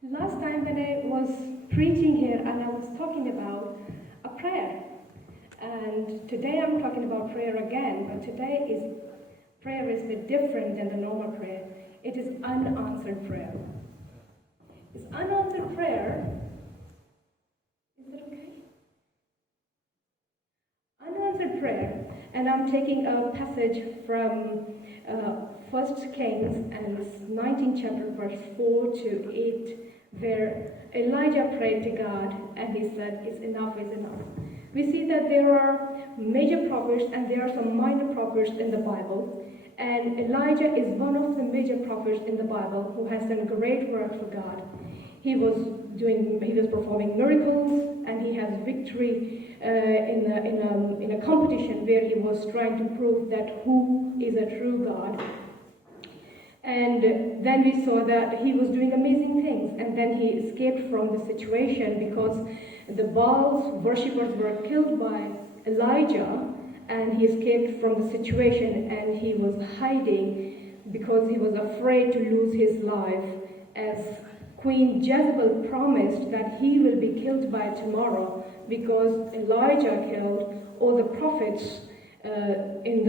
Last time when I was preaching here and I was talking about a prayer, and today I'm talking about prayer again, but prayer is a bit different than the normal prayer. It is unanswered prayer. It's unanswered prayer. Is it okay? Unanswered prayer, and I'm taking a passage from 1 Kings and 19th chapter, verse 4 to 8, where Elijah prayed to God and he said, "It's enough is enough." We see that there are major prophets and there are some minor prophets in the Bible, and Elijah is one of the major prophets in the Bible who has done great work for God. He was performing miracles, and he has victory in a competition where he was trying to prove that who is a true God. And then we saw that he was doing amazing things, and then he escaped from the situation because the Baal's worshippers were killed by Elijah, and he escaped from the situation, and he was hiding because he was afraid to lose his life, as Queen Jezebel promised that he will be killed by tomorrow because Elijah killed all the prophets in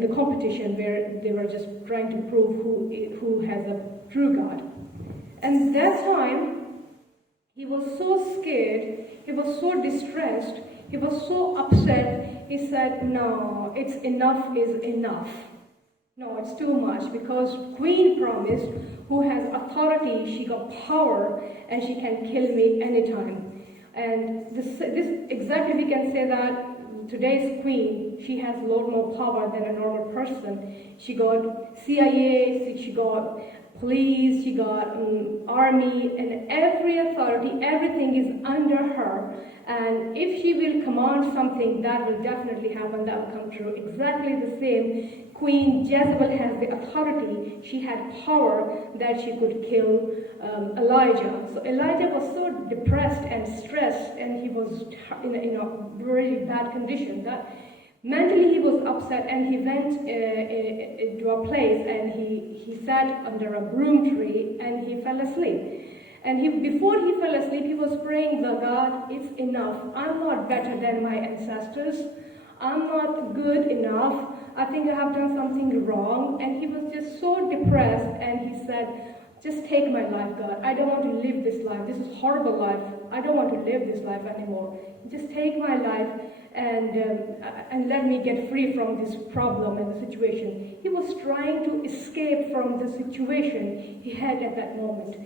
the competition where they were just trying to prove who has a true God. And that time, he was so scared, he was so distressed, he was so upset, he said, "No, it's enough is enough. No, it's too much, because Queen promised, who has authority, she got power, and she can kill me anytime." And this exactly we can say that today's queen, she has a lot more power than a normal person. She got CIA, she got police, she got army, and every authority, everything is under her. And if she will command something, that will definitely happen, that will come true. Exactly the same. Queen Jezebel has the authority. She had power that she could kill Elijah. So Elijah was so depressed and stressed, and he was in a very bad condition that mentally he was upset, and he went to a place and he sat under a broom tree and he fell asleep. And before he fell asleep, he was praying, "God, it's enough. I'm not better than my ancestors. I'm not good enough. I think I have done something wrong." And he was just so depressed, and he said, "Just take my life, God. I don't want to live this life. This is horrible life. I don't want to live this life anymore. Just take my life and let me get free from this problem and the situation." He was trying to escape from the situation he had at that moment.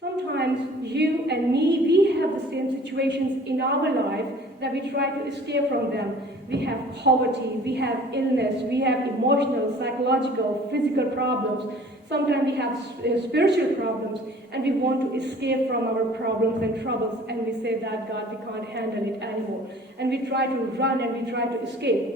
Sometimes you and me, we have the same situations in our life that we try to escape from them. We have poverty, we have illness, we have emotional, psychological, physical problems. Sometimes we have spiritual problems, and we want to escape from our problems and troubles, and we say that, "God, we can't handle it anymore." And we try to run and we try to escape.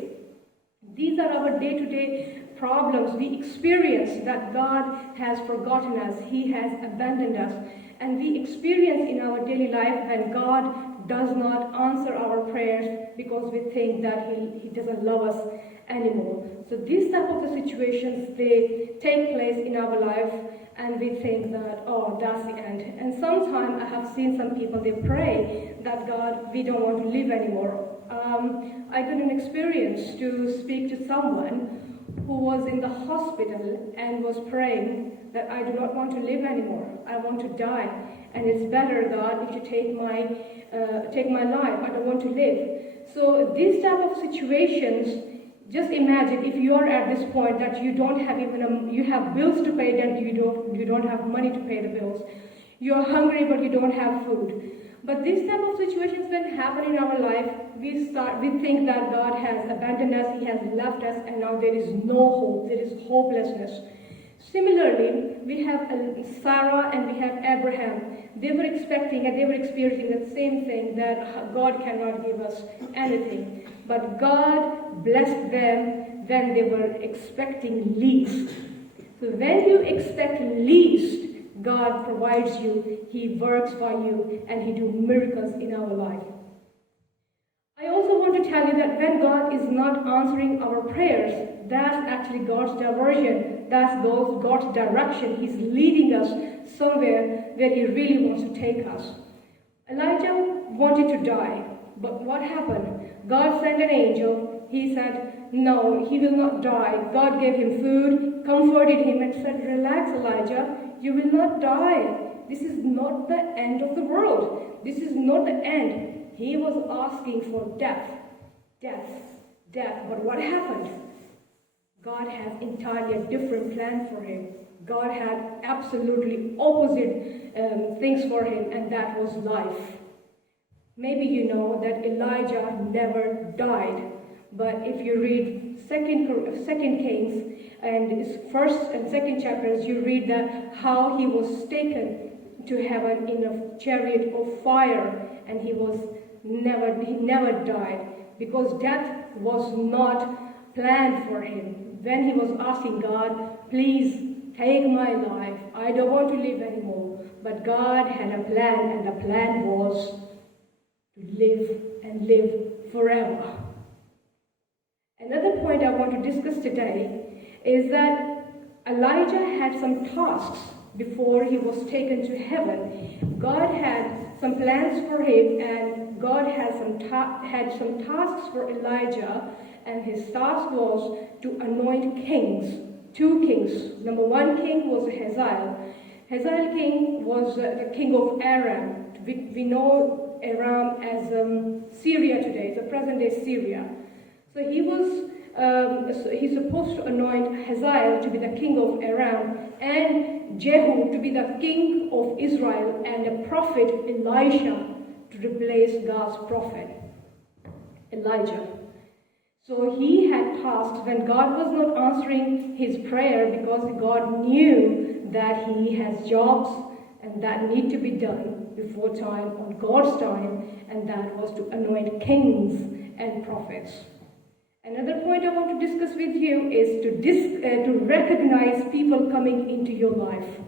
These are our day-to-day problems. We experience that God has forgotten us, He has abandoned us, and we experience in our daily life when God does not answer our prayers because we think that He doesn't love us anymore. So these type of the situations, they take place in our life, and we think that, "Oh, that's the end." And sometimes I have seen some people, they pray that, "God, we don't want to live anymore." I got an experience to speak to someone who was in the hospital and was praying that, "I do not want to live anymore. I want to die. And it's better, God, if you take my life. I don't want to live." So these type of situations, just imagine if you are at this point that you don't have you have bills to pay, then you don't have money to pay the bills. You're hungry, but you don't have food. But these type of situations when happen in our life, we think that God has abandoned us, He has left us, and now there is no hope, there is hopelessness. Similarly, we have Sarah and we have Abraham. They were expecting and they were experiencing the same thing, that God cannot give us anything. But God blessed them when they were expecting least. So when you expect least, God provides you, He works for you, and He do miracles in our life. I I also want to tell you that when God is not answering our prayers, that's actually God's diversion. That's God's direction. He's leading us somewhere where He really wants to take us. Elijah wanted to die, but what happened? God sent an angel. He said, no, he will not die. God gave him food, comforted him, and said, relax, Elijah, you will not die. This is not the end of the world. This is not the end. He was asking for death. But what happened? God had entirely a different plan for him. God had absolutely opposite things for him, and that was life. Maybe you know that Elijah never died, but if you read Second Kings and his first and second chapters, you read that how he was taken to heaven in a chariot of fire, and he never died, because death was not planned for him. When he was asking God, please take my life, I don't want to live anymore. But God had a plan, and the plan was to live and live forever. Another point I want to discuss today is that Elijah had some tasks before he was taken to heaven. God had some plans for him, and God had some tasks for Elijah, and his task was to anoint kings. 2 kings. Number 1 king was Hazael. Hazael king was the king of Aram. We know Aram as Syria today, the present-day Syria. So he's supposed to anoint Hazael to be the king of Aram, and Jehu to be the king of Israel, and the prophet Elisha to replace God's prophet Elijah. So he had tasks when God was not answering his prayer, because God knew that he has jobs and that need to be done before time, on God's time, and that was to anoint kings and prophets. Another point I want to discuss with you is to recognize people coming into your life.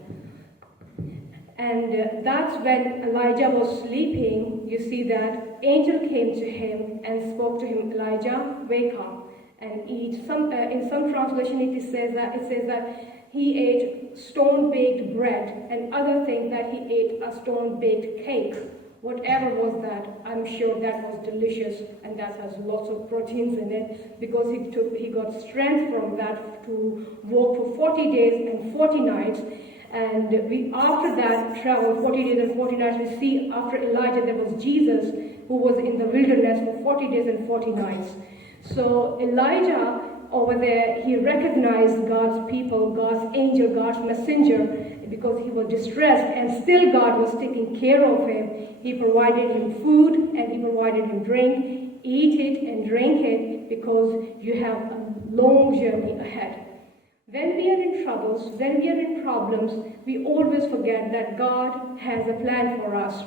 And that's when Elijah was sleeping. You see that angel came to him and spoke to him, Elijah, wake up and eat. In some translation it says that he ate stone-baked bread, and other things that he ate a stone-baked cake. Whatever was that, I'm sure that was delicious, and that has lots of proteins in it, because he got strength from that to walk for 40 days and 40 nights. And after that travel, 40 days and 40 nights, we see after Elijah there was Jesus, who was in the wilderness for 40 days and 40 nights. So Elijah over there, he recognized God's people, God's angel, God's messenger, because he was distressed, and still God was taking care of him. He provided him food and he provided him drink. Eat it and drink it, because you have a long journey ahead. When we are in troubles, when we are in problems, we always forget that God has a plan for us.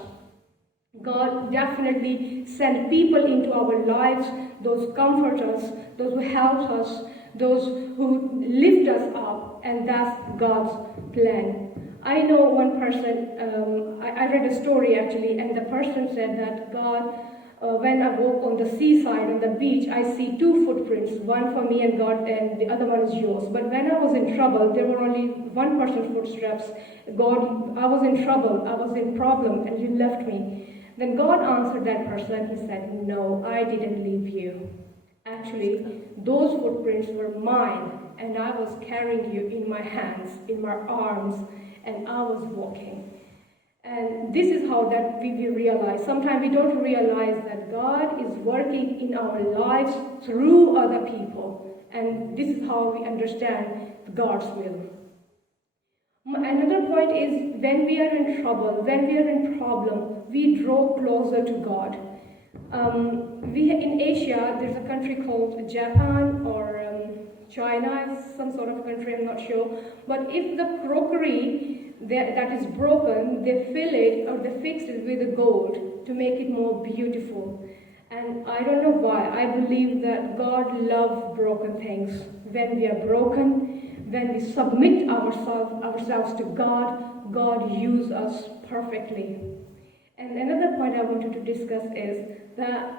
God definitely sends people into our lives, those comfort us, those who help us, those who lift us up, and that's God's plan. I know one person, I read a story actually, and the person said that God, when I walk on the seaside, on the beach, I see 2 footprints, one for me and God, and the other one is yours. But when I was in trouble, there were only one person's footsteps. God, I was in trouble, I was in problem, and you left me. Then God answered that person, and he said, no, I didn't leave you. Actually, those footprints were mine, and I was carrying you in my hands, in my arms, and I was walking. And this is how that we realize. Sometimes we don't realize that God is working in our lives through other people. And this is how we understand God's will. Another point is, when we are in trouble, when we are in problem, we draw closer to God. In Asia, there's a country called Japan or China, some sort of country, I'm not sure. But if the crockery that is broken, they fill it or they fix it with gold to make it more beautiful. And I don't know why. I believe that God loves broken things. When we are broken, when we submit ourselves to God, God uses us perfectly. And another point I wanted to discuss is that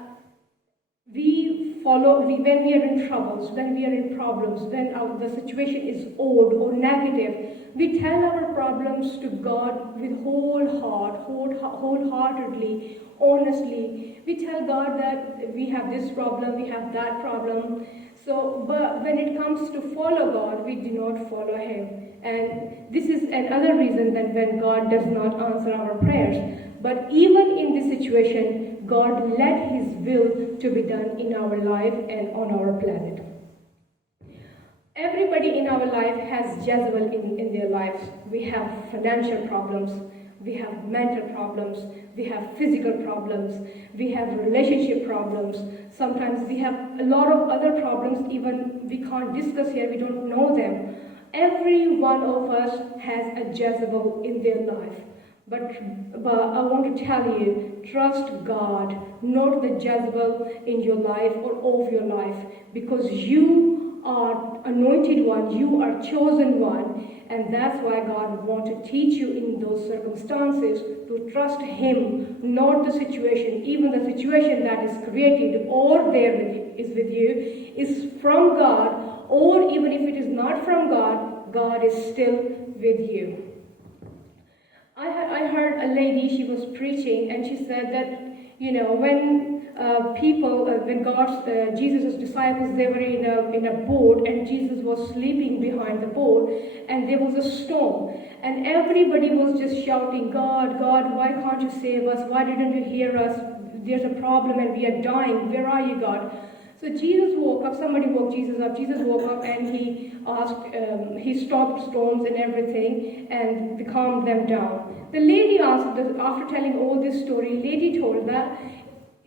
when we are in troubles, when we are in problems, when the situation is odd or negative, we tell our problems to God with wholeheartedly, honestly. We tell God that we have this problem, we have that problem. So, but when it comes to follow God, we do not follow Him. And this is another reason that when God does not answer our prayers. But even in this situation, God let His will to be done in our life and on our planet. Everybody in our life has Jezebel in their lives. We have financial problems, we have mental problems, we have physical problems, we have relationship problems. Sometimes we have a lot of other problems, even we can't discuss here, we don't know them. Every one of us has a Jezebel in their life. But I want to tell you, trust God, not the Jezebel in your life or of your life, because you are anointed one, you are chosen one, and that's why God wants to teach you in those circumstances to trust Him, not the situation. Even the situation that is created or is with you is from God, or even if it is not from God, God is still with you. I heard a lady, she was preaching, and she said that, when Jesus' disciples, they were in a boat, and Jesus was sleeping behind the boat, and there was a storm, and everybody was just shouting, God, God, why can't you save us? Why didn't you hear us? There's a problem and we are dying. Where are you, God? So Jesus woke up, somebody woke Jesus up. Jesus woke up and he he stopped storms and everything and calmed them down. The lady asked, after telling all this story, lady told that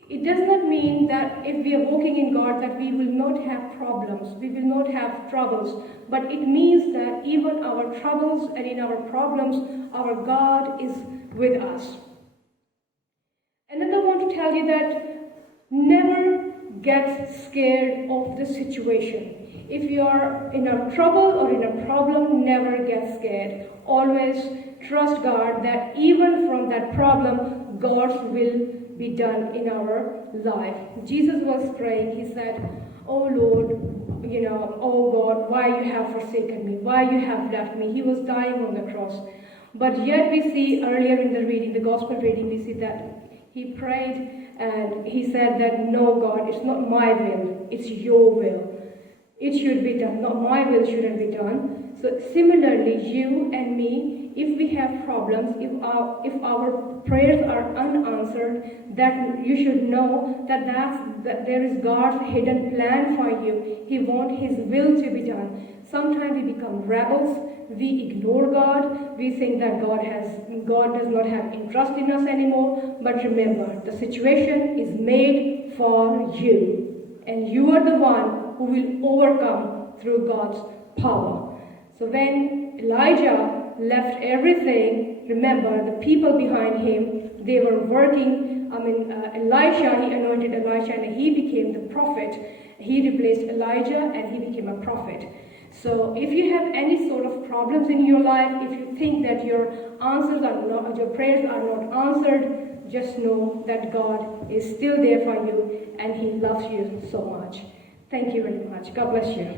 it does not mean that if we are walking in God that we will not have problems, we will not have troubles, but it means that even our troubles and in our problems, our God is with us. And then I want to tell you that never get scared of the situation. If you are in a trouble or in a problem, never get scared. Always trust God that even from that problem, God's will be done in our life. Jesus was praying, he said, oh Lord, oh God, why you have forsaken me, why you have left me. He was dying on the cross. But yet we see earlier in the reading, the gospel reading, we see that he prayed and he said that, no God, it's not my will, it's your will. It should be done, not my will shouldn't be done. So similarly, you and me, if we have problems, if our prayers are unanswered, that you should know that there is God's hidden plan for you. He wants His will to be done. Sometimes we become rebels, we ignore God, we think that God does not have interest in us anymore. But remember, the situation is made for you, and you are the one who will overcome through God's power. So when Elijah left everything, remember the people behind him, they were working. Elisha, he anointed Elisha and he became the prophet. He replaced Elijah and he became a prophet. So if you have any sort of problems in your life, if you think that your prayers are not answered, just know that God is still there for you and He loves you so much. Thank you very much. God bless you.